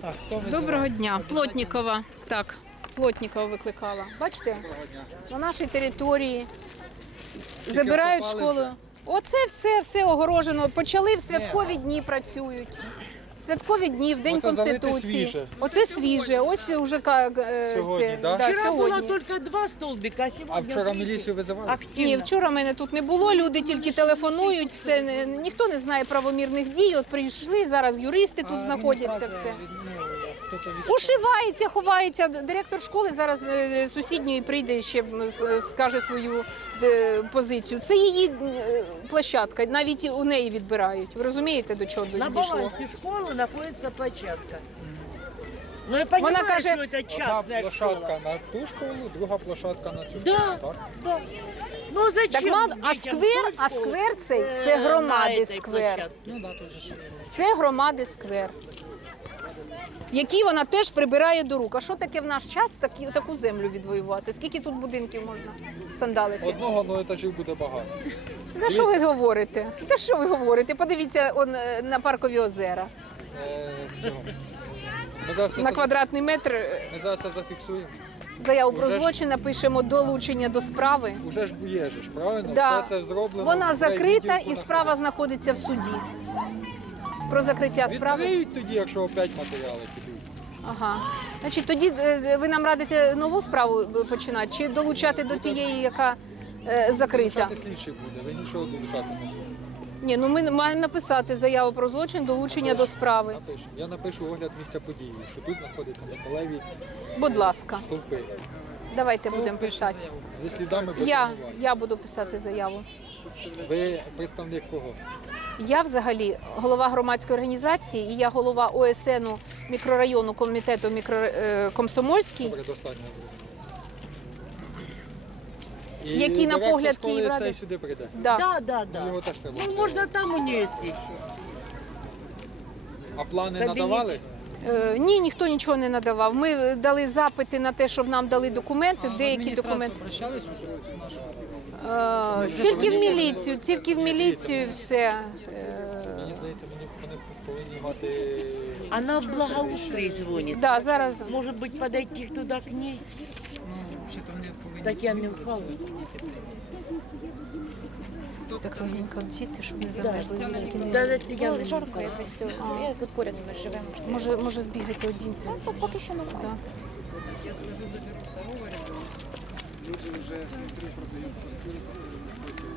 А хто визивав? Доброго дня. Плотнікова. Так, Плотнікова викликала. Бачите? На нашій території забирають вкопали школу. вже? Оце все огорожено. Почали в святкові дні працюють. В святкові дні, в День Оце залите Конституції. свіже. Оце свіже. Ось уже Сьогодні, да? Вчера было сьогодні. только 2 столбика, а сегодня А вчора міліцію визивали? активно. Ні, вчора мене тут не було, люди тільки телефонують, все, ніхто не знає правомірних дій, от прийшли, зараз юристи тут знаходяться, все. Ушивається, ховається. Директор школи зараз сусідньої прийде ще скаже свою позицію. Це її площадка, навіть у неї відбирають. Ви розумієте, до чого На дійшло? балансе школы находится площадка. Ну я понимаю, Вона каже, что это Одна частная площадка школа. на ту школу, друга площадка на цю школу, Да, так? да. Ну зачем? Так, мало, а детям сквер, в а школу, сквер цей це на громади этой сквер. площадке? Ну да, тут же ж. Це громади сквер, які вона теж прибирає до рук. А що таке в наш час таку землю відвоювати? Скільки тут будинків можна сандалити? Одного, ну етажів буде багато. Та що ви говорите? Та що ви говорите? Подивіться на паркові озера. Цього. Ми зараз На це, квадратний метр ми зараз це зафіксуємо. заяву про Уже ж- злочин напишемо, долучення до справи. Уже ж є ж, правильно? Да. Все це зроблено. Вона в закрита відділку і справа знаходиться в суді. Про закриття справи. Відкриють тоді, якщо опять матеріали підуть. Ага. Значить, тоді ви нам радите нову справу починати чи долучати до тієї, яка закрита? Долучати слідчий буде, ви нічого долучати не будете. Ні, ну ми маємо написати заяву про злочин, долучення до справи. Напишемо. Я напишу огляд місця події, що тут знаходяться металеві Будь ласка, стовпи. давайте будемо писати. Зі слідами Я бетонування. буду писати заяву. Ви представник кого? Я взагалі голова громадської організації, і я голова ОСН мікрорайону комітету Комсомольський. Добре, достатньо зрозуміло. І Який, на директор погляд, школи Київради? цей сюди прийде. Да. Да, да, да. Його теж треба. Ну можно там у нее сесть. А плани Кабінет. надавали? Ні, ніхто нічого не надавав. Ми дали запити на те, щоб нам дали документи, деякі документи. Обращались уже в нашу? Тільки в міліцію все. Мені здається, вони повинні мати... Она в благоустрой звонит. Да, зараз Может быть, подойти туда к ней? Татьяна Михайловна. так легенько діти, щоб не замерзли. Тільки не- Да, Татьяна Жарко Михайловна. якось. Я тут поряд з ними живемо. Може збігати одіньте. Поки що нормально. Да.